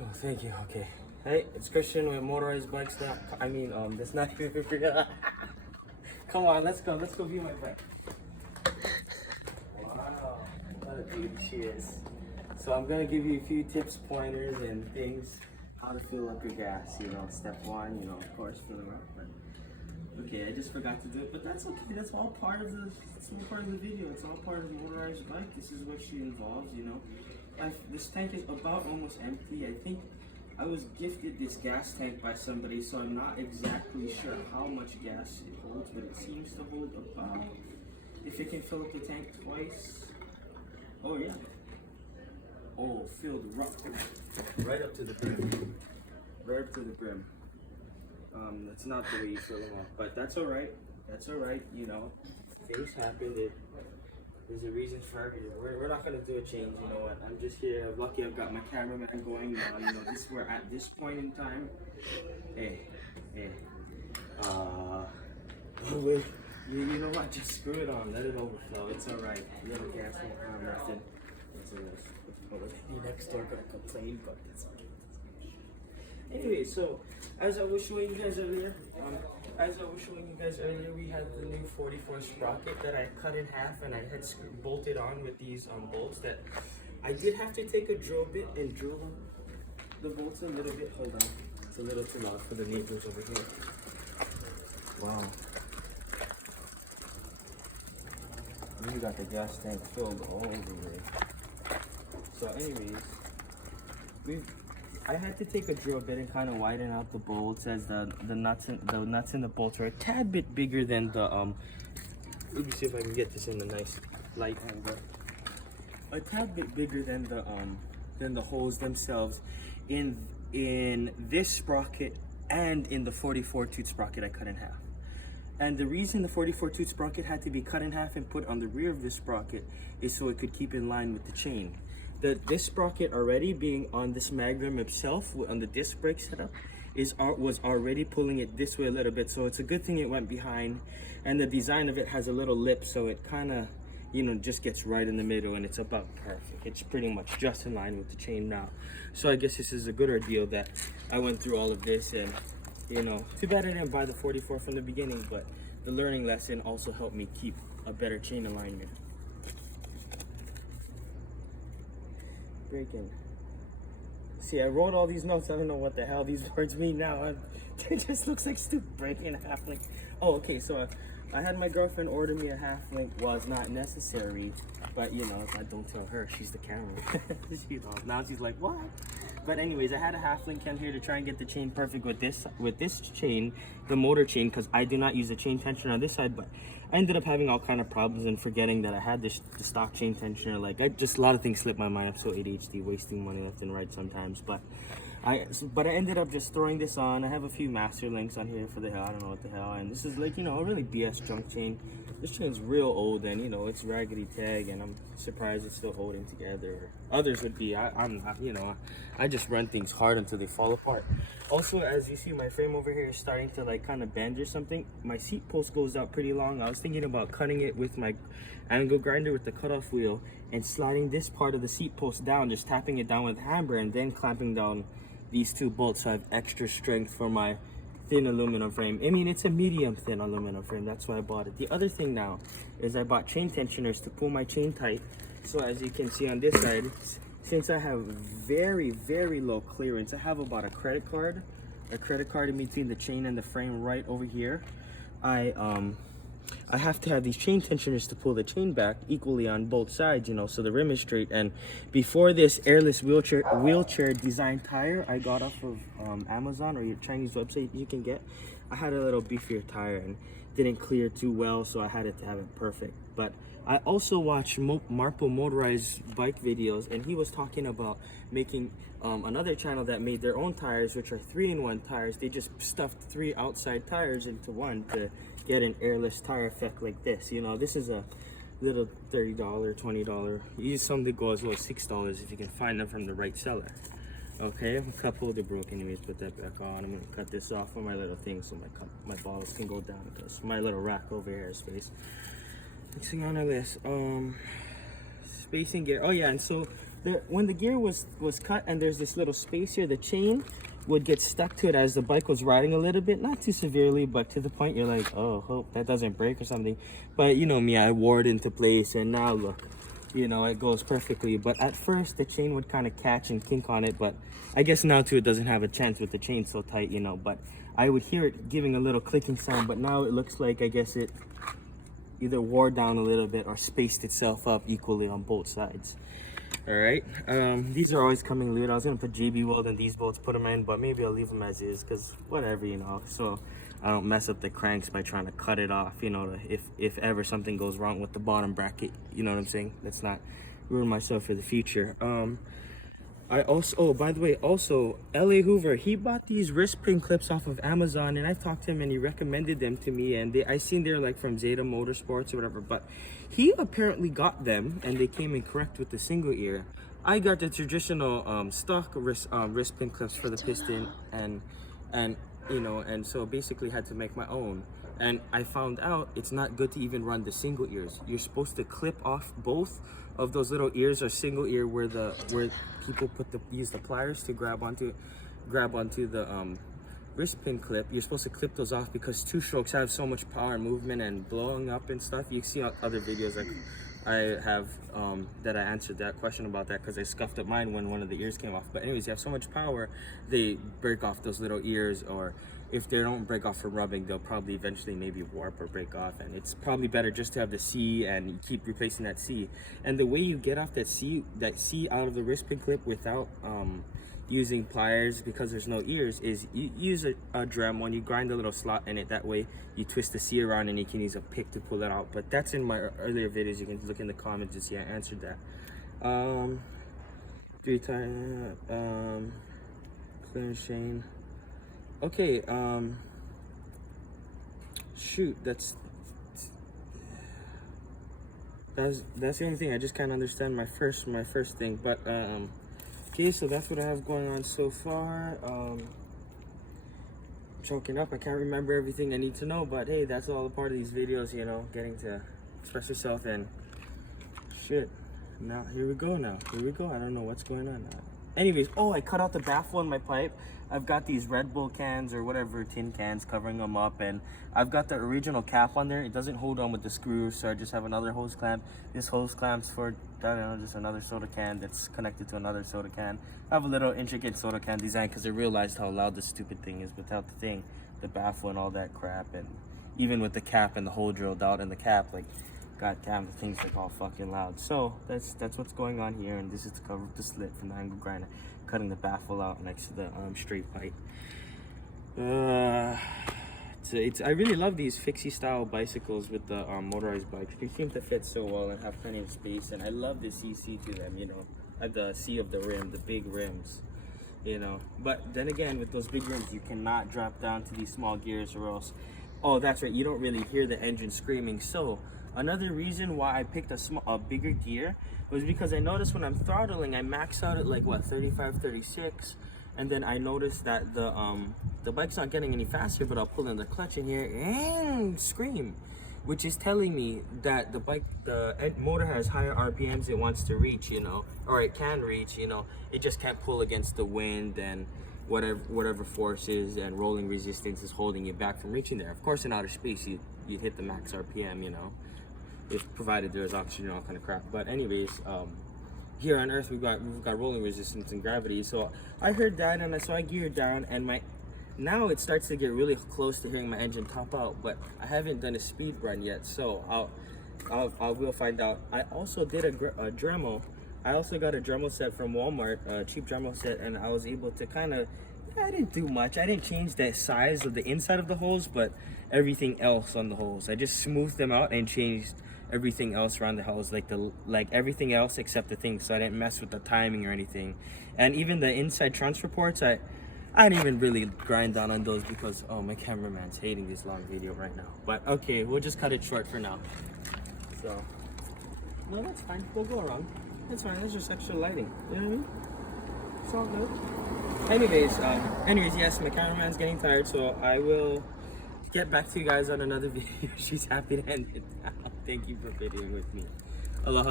Oh, thank you. Okay. Hey, it's Christian with Motorized Bikes. Now, that's not even real. Come on, let's go. Let's go view my bike. Wow, what a beauty she is. So I'm gonna give you a few tips, pointers, and things how to fill up your gas. Step one, of course, fill it up. But okay, I just forgot to do it, but that's okay. That's all part of the. It's all part of the video. It's all part of Motorized Bike. This is what she involves. This tank is about almost empty. I think I was gifted this gas tank by somebody, so I'm not exactly sure how much gas it holds, but it seems to hold about. If it can fill up the tank twice. Oh yeah. Oh, filled right up to the brim. Right up to the brim. That's not the way you fill them up, but that's all right. That's all right. Things happen. There's a reason for everything. We're not gonna do a change. You know what? I'm just here. I'm lucky I've got my cameraman going now. We're at this point in time. Hey. You know what? Just screw it on. Let it overflow. It's all right. Little gas won't harm nothing. It's the next door gonna complain, but it's all right. Anyway, so as I was showing you guys earlier, we had the new 44 sprocket that I cut in half and I had bolted on with these bolts that I did have to take a drill bit and drill the bolts a little bit. Hold on, it's a little too loud for the neighbors over here. Wow. You got the gas tank filled all over there. So anyways, I had to take a drill bit and kind of widen out the bolts as the nuts and the bolts are a tad bit bigger than the let me see if I can get this in a nice light angle. A tad bit bigger than the holes themselves in this sprocket and in the 44 tooth sprocket I cut in half. And the reason the 44 tooth sprocket had to be cut in half and put on the rear of this sprocket is so it could keep in line with the chain. This sprocket already being on this magnum itself on the disc brake setup was already pulling it this way a little bit, so it's a good thing it went behind. And the design of it has a little lip, so it kind of just gets right in the middle, and it's about perfect. It's pretty much just in line with the chain now. So I guess this is a good ordeal that I went through all of this, and too bad I didn't buy the 44 from the beginning, but the learning lesson also helped me keep a better chain alignment. Breaking. See, I wrote all these notes. I don't know what the hell these words mean now. It just looks like stupid breaking a half link. Oh, okay. So I had my girlfriend order me a half link. Well, it's not necessary, but I don't tell her. She's the camera. Now she's like, what? But anyways, I had a half link in here to try and get the chain perfect with this chain, the motor chain, because I do not use a chain tensioner on this side, but I ended up having all kind of problems and forgetting that I had the stock chain tensioner. Like, a lot of things slip my mind. I'm so ADHD, wasting money left and right sometimes. But I ended up just throwing this on. I have a few master links on here for the hell. I don't know what the hell. And this is like, a really BS junk chain. This chain's real old and, it's raggedy tag, and I'm surprised it's still holding together. Others would be. I'm not, I just run things hard until they fall apart. Also, as you see, my frame over here is starting to like kind of bend or something. My seat post goes out pretty long. I was thinking about cutting it with my angle grinder with the cutoff wheel and sliding this part of the seat post down, just tapping it down with a hammer and then clamping down these two bolts so I have extra strength for my thin aluminum frame. I mean, it's a medium thin aluminum frame, that's why I bought it. The other thing now is I bought chain tensioners to pull my chain tight. So as you can see on this side, since I have very, very low clearance, I have about a credit card in between the chain and the frame right over here. I have to have these chain tensioners to pull the chain back equally on both sides, so the rim is straight. And before this airless wheelchair design tire I got off of Amazon or your Chinese website you can get, I had a little beefier tire and didn't clear too well, so I had to have it perfect. But I also watched Marpo Motorized bike videos, and he was talking about making another channel that made their own tires, which are 3-in-1 tires. They just stuffed 3 outside tires into one to get an airless tire effect like this. This is a little $30, $20. Use some that go as low as $6 if you can find them from the right seller. Okay, a cup holder broke anyways, put that back on. I'm gonna cut this off for my little thing so my bottles can go down, because my little rack over here is space. Next thing on our list, spacing gear. Oh yeah, and so when the gear was cut and there's this little space here, the chain would get stuck to it as the bike was riding a little bit, not too severely, but to the point you're like, oh, hope that doesn't break or something. But you know me, I wore it into place, and now look, you know, it goes perfectly. But at first the chain would kind of catch and kink on it, but I guess now too it doesn't have a chance with the chain so tight, you know. But I would hear it giving a little clicking sound, but now it looks like, I guess it either wore down a little bit or spaced itself up equally on both sides. All right, these are always coming lewd. I was gonna put JB weld in these bolts, put them in, but maybe I'll leave them as is, because whatever, you know, so I don't mess up the cranks by trying to cut it off, you know, if ever something goes wrong with the bottom bracket, you know what I'm saying? Let's not ruin myself for the future. I also, oh, by the way, also, LA Hoover, he bought these wrist pin clips off of Amazon, and I talked to him and he recommended them to me, and I seen they're like from Zeta Motorsports or whatever, but he apparently got them and they came in correct with the single ear. I got the traditional stock wrist pin clips for the piston, and you know, and so basically had to make my own. And I found out it's not good to even run the single ears. You're supposed to clip off both of those little ears, or single ear where people use the pliers to grab onto the wrist pin clip. You're supposed to clip those off because two strokes have so much power and movement and blowing up and stuff. You see other videos like I have that I answered that question about that, because I scuffed up mine when one of the ears came off. But anyways, you have so much power, they break off those little ears, or if they don't break off from rubbing, they'll probably eventually maybe warp or break off, and it's probably better just to have the C and keep replacing that C. And the way you get off that C out of the wrist pin clip without using pliers, because there's no ears, is you use a Dremel and you grind a little slot in it. That way you twist the C around and you can use a pick to pull it out. But that's in my earlier videos. You can look in the comments to see I answered that. 3 times clear chain. Okay, shoot, that's the only thing. I just can't understand my first thing, but okay, so that's what I have going on so far. Choking up, I can't remember everything I need to know, but hey, that's all a part of these videos, you know, getting to express yourself. And shit, now here we go. I don't know what's going on now. Anyways, oh, I cut out the baffle in my pipe. I've got these Red Bull cans or whatever, tin cans, covering them up, and I've got the original cap on there. It doesn't hold on with the screws, so I just have another hose clamp. This hose clamp's for, I don't know, just another soda can that's connected to another soda can. I have a little intricate soda can design because I realized how loud this stupid thing is without the thing, the baffle and all that crap, and even with the cap and the hole drilled out in the cap, like, god damn, the thing's like all fucking loud. So that's what's going on here, and this is to cover the slit from the angle grinder, cutting the baffle out next to the straight pipe. I really love these fixie style bicycles with the motorized bikes. They seem to fit so well and have plenty of space, and I love the CC to them, you know, at the C of the rim, the big rims, you know. But then again, with those big rims, you cannot drop down to these small gears, or else, oh, that's right, you don't really hear the engine screaming. So another reason why I picked a bigger gear was because I noticed when I'm throttling, I max out at like what, 35, 36, and then I noticed that the bike's not getting any faster, but I'll pull in the clutch in here and scream, which is telling me that the motor has higher RPMs it wants to reach, you know, or it can reach, you know. It just can't pull against the wind and whatever forces and rolling resistance is holding it back from reaching there. Of course, in outer space, you'd hit the max RPM, you know, if provided there's oxygen and all kind of crap. But anyways, here on Earth we've got rolling resistance and gravity. So I heard that, and so I geared down, and now it starts to get really close to hearing my engine top out, but I haven't done a speed run yet, so I will find out. I also did a Dremel. I also got a Dremel set from Walmart, a cheap Dremel set, and I was able to kind of, I didn't do much. I didn't change the size of the inside of the holes, but everything else on the holes, I just smoothed them out and changed everything else around the holes, like everything else except the thing, so I didn't mess with the timing or anything. And even the inside transfer ports, I didn't even really grind down on those because, oh, my cameraman's hating this long video right now. But okay, we'll just cut it short for now. So, no, that's fine. We'll go around. That's fine. There's just extra lighting. You know what I mean? It's all good. Anyways, yes, my cameraman's getting tired, so I will get back to you guys on another video. She's happy to end it now. Thank you for videoing with me. Aloha.